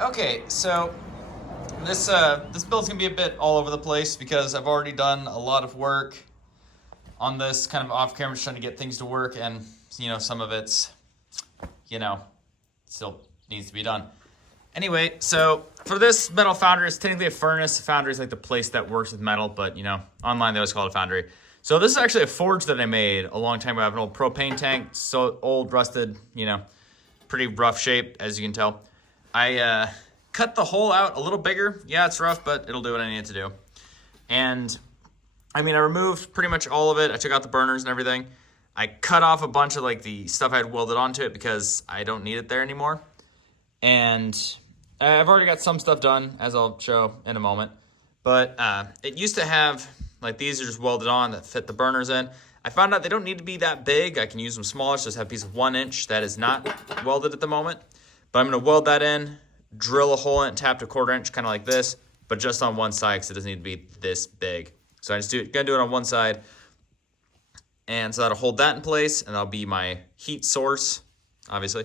Okay, so this build's gonna be a bit all over the place because I've already done a lot of work on this kind of off camera, just trying to get things to work, and some of it's you know still needs to be done. Anyway, so for this metal foundry, it's technically a furnace. A foundry is like the place that works with metal, but online they always call it a foundry. So this is actually a forge that I made a long time ago. I have an old propane tank, so old, rusted, pretty rough shape, as you can tell. I cut the hole out a little bigger. Yeah, it's rough, but it'll do what I need it to do. And I removed pretty much all of it. I took out the burners and everything. I cut off a bunch of like the stuff I had welded onto it because I don't need it there anymore. And I've already got some stuff done, as I'll show in a moment. But it used to have, like, these are just welded on that fit the burners in. I found out they don't need to be that big. I can use them smaller, so just have a piece of 1 inch that is not welded at the moment. But I'm gonna weld that in, drill a hole in it, tap to 1/4 inch, kind of like this, but just on one side because it doesn't need to be this big. So I just gonna do it on one side. And so that'll hold that in place, and that'll be my heat source, obviously.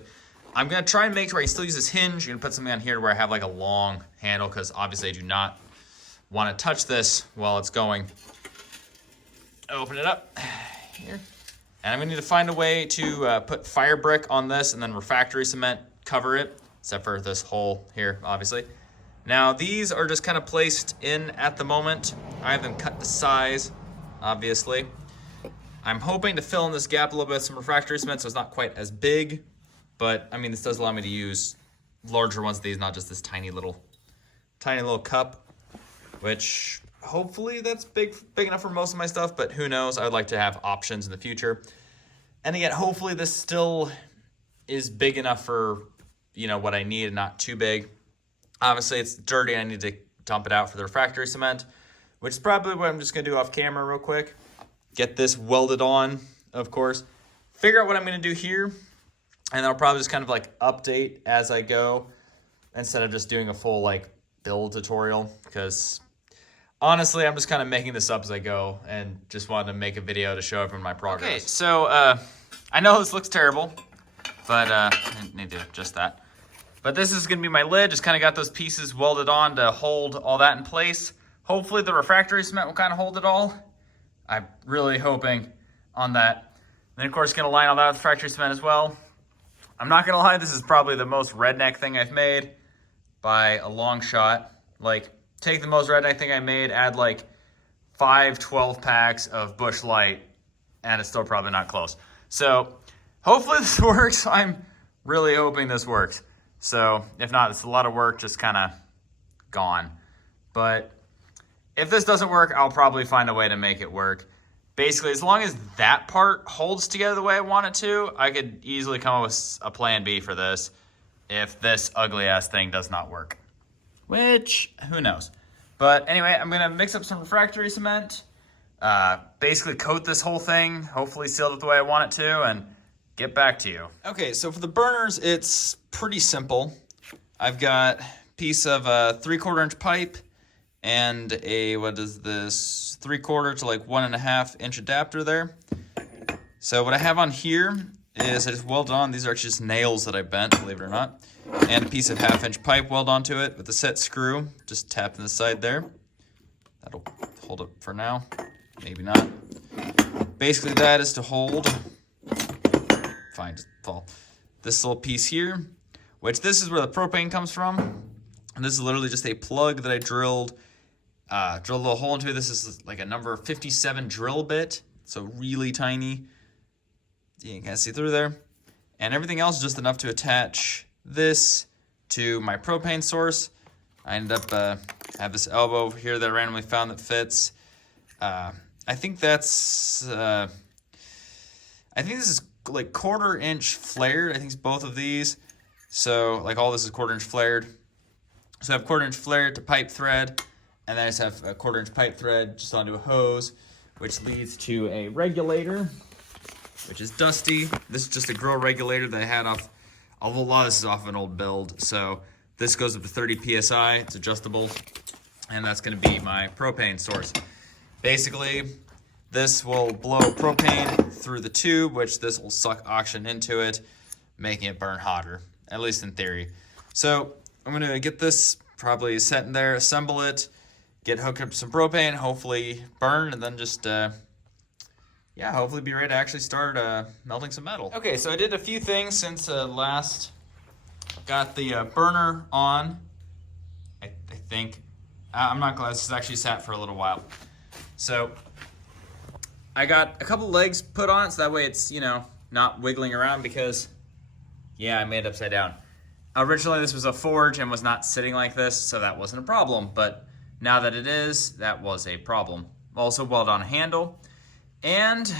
I'm gonna try and make sure I still use this hinge. I'm gonna put something on here where I have like a long handle, because obviously I do not want to touch this while it's going. Open it up here. And I'm gonna need to find a way to put fire brick on this and then refractory cement cover it, except for this hole here, obviously. Now these are just kind of placed in at the moment. I have them cut to size, obviously. I'm hoping to fill in this gap a little bit with some refractory cement so it's not quite as big. But this does allow me to use larger ones of these, not just this tiny little cup, which hopefully that's big enough for most of my stuff, but who knows? I would like to have options in the future. And again, hopefully this still is big enough for, what I need and not too big. Obviously it's dirty. I need to dump it out for the refractory cement, which is probably what I'm just gonna do off camera real quick. Get this welded on, of course. Figure out what I'm gonna do here. And I'll probably just kind of like update as I go instead of just doing a full like build tutorial, because honestly, I'm just kind of making this up as I go and just wanted to make a video to show everyone my progress. Okay, so I know this looks terrible, but I need to do just that. But this is gonna be my lid. Just kind of got those pieces welded on to hold all that in place. Hopefully the refractory cement will kind of hold it all. I'm really hoping on that. Then of course, gonna line all that with refractory cement as well. I'm not gonna lie, this is probably the most redneck thing I've made by a long shot. Like, take the most redneck thing I made, add like 5 12 packs of Busch Light, and it's still probably not close. So hopefully this works. I'm really hoping this works. So if not, it's a lot of work just kind of gone. But if this doesn't work, I'll probably find a way to make it work. Basically, as long as that part holds together the way I want it to, I could easily come up with a plan B for this if this ugly ass thing does not work. Which, who knows? But anyway, I'm gonna mix up some refractory cement, basically coat this whole thing, hopefully seal it the way I want it to, and get back to you. Okay, so for the burners, it's pretty simple. I've got a piece of 3/4 inch pipe and a, what is this, 3/4 to like 1.5 inch adapter there. So what I have on here is I just welded on, these are actually just nails that I bent, believe it or not, and a piece of 1/2 inch pipe welded onto it with a set screw, just tapped in the side there. That'll hold it for now, maybe not. Basically that is to hold, fine, just fall, this little piece here, which this is where the propane comes from. And this is literally just a plug that I drilled a little hole into. This is like a number 57 drill bit, so really tiny. You can kind of see through there. And everything else is just enough to attach this to my propane source. I ended up have this elbow over here that I randomly found that fits. I think that's I think this is like 1/4 inch flared. I think it's both of these. So like all this is 1/4 inch flared. So I have 1/4 inch flared to pipe thread, and then I just have a 1/4 inch pipe thread just onto a hose, which leads to a regulator, which is dusty. This is just a grill regulator that I had off, a lot of this is off an old build. So this goes up to 30 PSI, it's adjustable, and that's gonna be my propane source. Basically, this will blow propane through the tube, which this will suck oxygen into it, making it burn hotter, at least in theory. So I'm gonna get this probably set in there, assemble it, get hooked up to some propane, hopefully burn, and then just yeah, hopefully be ready to actually start melting some metal. Okay, so I did a few things since last. Got the burner on. I think I'm not glad this has actually sat for a little while. So I got a couple legs put on it, so that way it's, you know, not wiggling around because, yeah, I made it upside down. Originally this was a forge and was not sitting like this, so that wasn't a problem, but now that it is, that was a problem. Also welded on a handle, and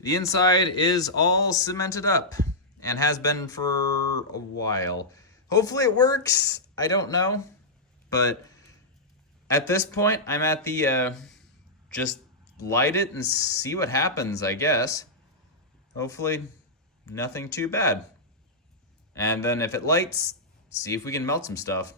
the inside is all cemented up and has been for a while. Hopefully it works, I don't know, but at this point I'm at the just light it and see what happens, I guess. Hopefully nothing too bad. And then if it lights, see if we can melt some stuff.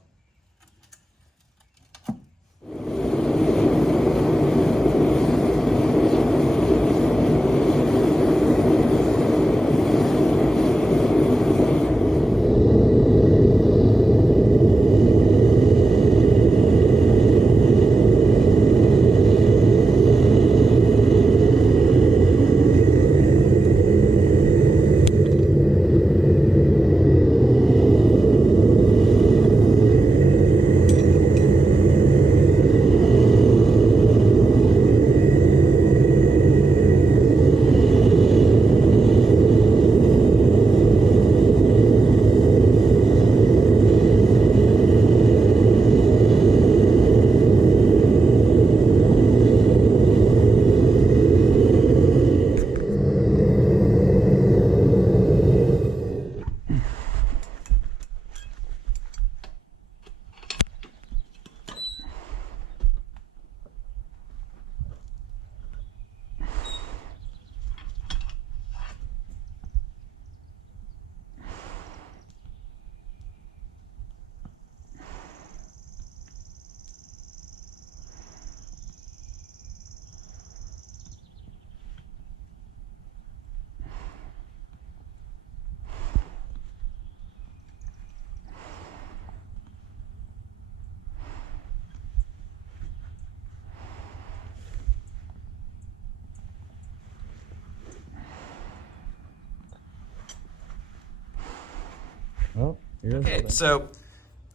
Well, Okay, so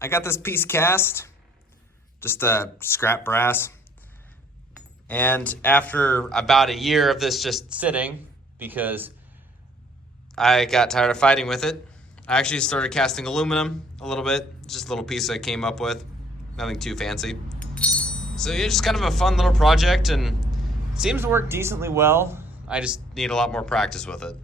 I got this piece cast, just scrap brass. And after about a year of this just sitting, because I got tired of fighting with it, I actually started casting aluminum a little bit. Just a little piece I came up with, nothing too fancy. So yeah, just kind of a fun little project, and it seems to work decently well. I just need a lot more practice with it.